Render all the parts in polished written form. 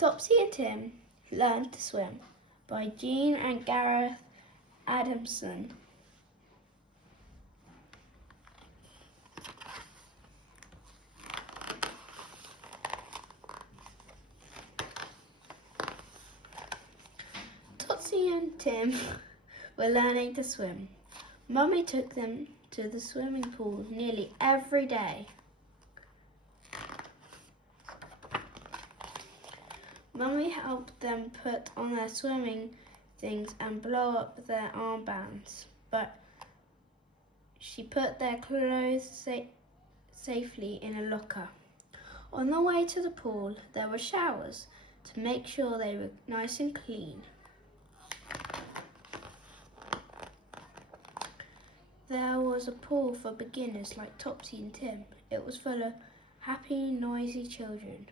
Topsy and Tim Learn to Swim by Jean and Gareth Adamson. Topsy and Tim were learning to swim. Mummy took them to the swimming pool nearly every day. Mummy helped them put on their swimming things and blow up their armbands, but she put their clothes safely in a locker. On the way to the pool, there were showers to make sure they were nice and clean. There was a pool for beginners like Topsy and Tim. It was full of happy, noisy children.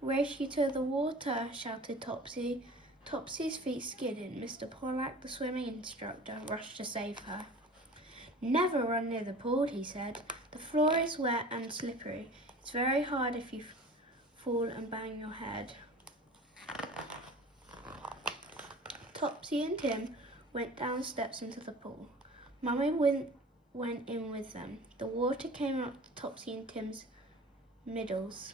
Race you to the water, shouted Topsy. Topsy's feet skidded. Mr. Pollack, the swimming instructor, rushed to save her. Never run near the pool, he said. The floor is wet and slippery. It's very hard if you fall and bang your head. Topsy and Tim went down the steps into the pool. Mummy went in with them. The water came up to Topsy and Tim's middles.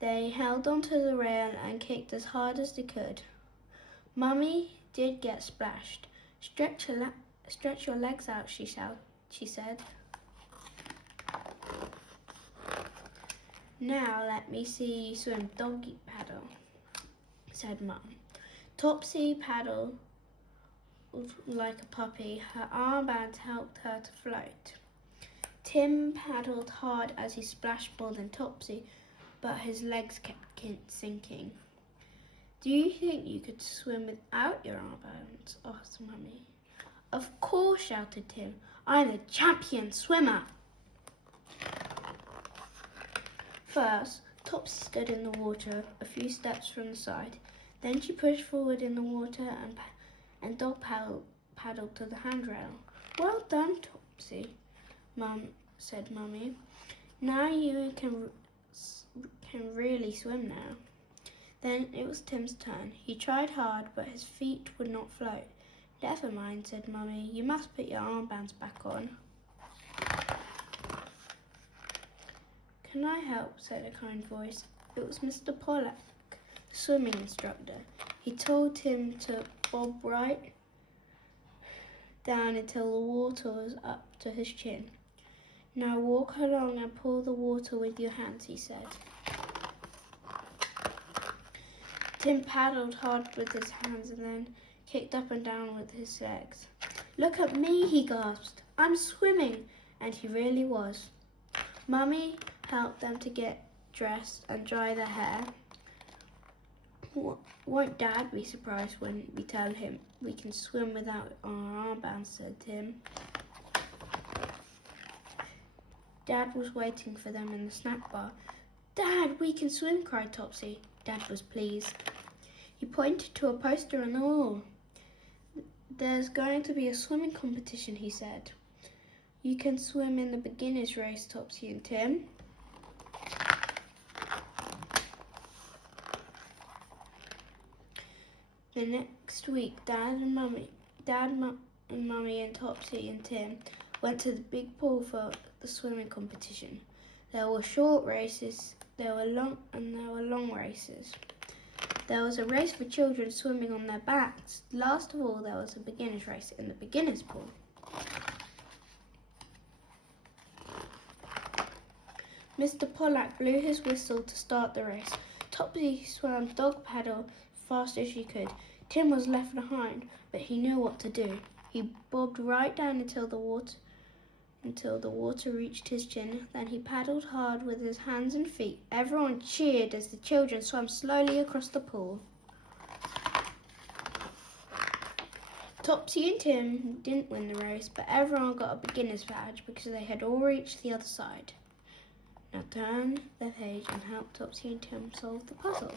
They held onto the rail and kicked as hard as they could. Mummy did get splashed. Stretch your legs out, she said. Now let me see you swim doggy paddle, said Mum. Topsy paddled like a puppy. Her armbands helped her to float. Tim paddled hard as he splashed more than Topsy, but his legs kept sinking. Do you think you could swim without your armbands? Asked Mummy. Of course, shouted Tim. I'm the champion swimmer. First, Topsy stood in the water a few steps from the side. Then she pushed forward in the water and dog paddled to the handrail. Well done, Topsy, said Mummy. Now you can really swim now. Then it was Tim's turn. He tried hard, but his feet would not float. Never mind, said Mummy. You must put your armbands back on. Can I help? Said a kind voice. It was Mr. Pollack, the swimming instructor. He told Tim to bob right down until the water was up to his chin. Now walk along and pull the water with your hands, he said. Tim paddled hard with his hands and then kicked up and down with his legs. Look at me, he gasped. I'm swimming. And he really was. Mummy helped them to get dressed and dry their hair. Won't Dad be surprised when we tell him we can swim without our armbands, said Tim. Dad was waiting for them in the snack bar. Dad, we can swim, cried Topsy. Dad was pleased. He pointed to a poster on the wall. There's going to be a swimming competition, he said. You can swim in the beginner's race, Topsy and Tim. The next week, Dad and Mummy and Topsy and Tim went to the big pool for the swimming competition. There were short races, there were long races. There was a race for children swimming on their backs. Last of all, there was a beginner's race in the beginner's pool. Mr. Pollack blew his whistle to start the race. Topsy swam dog paddle as fast as she could. Tim was left behind, but he knew what to do. He bobbed right down until the water reached his chin. Then he paddled hard with his hands and feet. Everyone cheered as the children swam slowly across the pool. Topsy and Tim didn't win the race, but everyone got a beginner's badge because they had all reached the other side. Now turn the page and help Topsy and Tim solve the puzzle.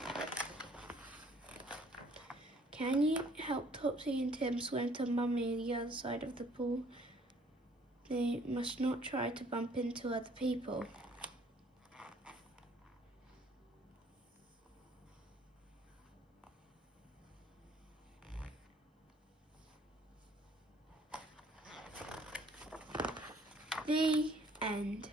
Can you help Topsy and Tim swim to Mummy on the other side of the pool? They must not try to bump into other people. The end.